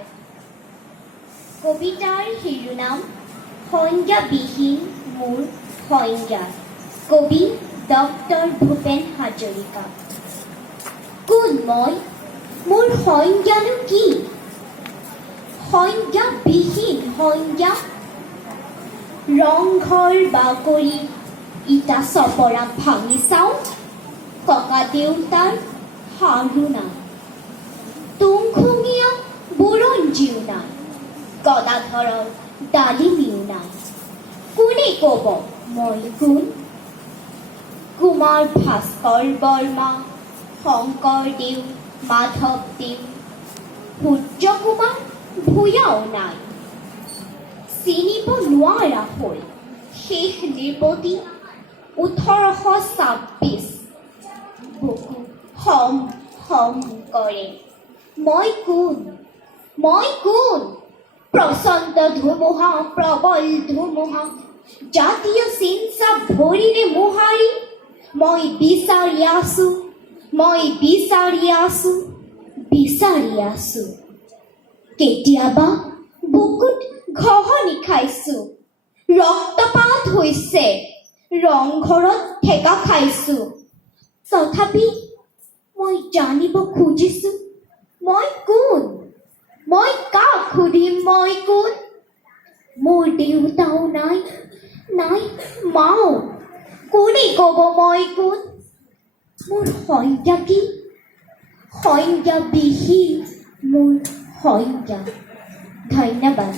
নমস্কাৰ। কবিতাৰ শিৰোনাম সংজ্ঞাবিহীন মোৰ সংজ্ঞা। কবি ডক্টৰ ভূপেন হাজৰিকা। কোন মই? মোৰ সংজ্ঞানো কি? সংজ্ঞাবিহীন সংজ্ঞা। ৰংঘৰ বাকৰি ইটা চপৰা ভাঙি চাওঁ, ককা দেউতাৰ সাৰো নাই, তুংখুঙীয়া বুৰঞ্জীও নাই, গদাধৰৰ ডালিমিও নাই। কোনে ক'ব মই কোন? কুমাৰ ভাস্কৰ বৰ্মা, শংকৰদেৱ, মাধৱদেৱ, সূৰ্যকুমাৰ ভূঞাও নাই। চিনিব নোৱাৰা হ'ল শেষ নৃপতি 1826। বুকু হম হম কৰে। মই কোন? মই কোন? প্ৰচণ্ড ধুমুহা, প্ৰবল ধুমুহা, জাতীয় চিন্তা ভৰিৰে মোহাৰি মই বিচাৰি আছো, মই বিচাৰি আছো, বিচাৰি আছো। কেতিয়াবা বুকুত ঘহনি খাইছো, ৰক্তপাত হৈছে, ৰংঘৰত ঠেকা খাইছো। তথাপি মই জানিব খুজিছো মই কোন? মই কাক সুধিম মই কোন? মোৰ দেউতাও নাই, নাই মাও। কোনে ক'ব মই কোন? মোৰ সংজ্ঞা কি? সংজ্ঞাবিহীন মোৰ সংজ্ঞা। ধন্যবাদ।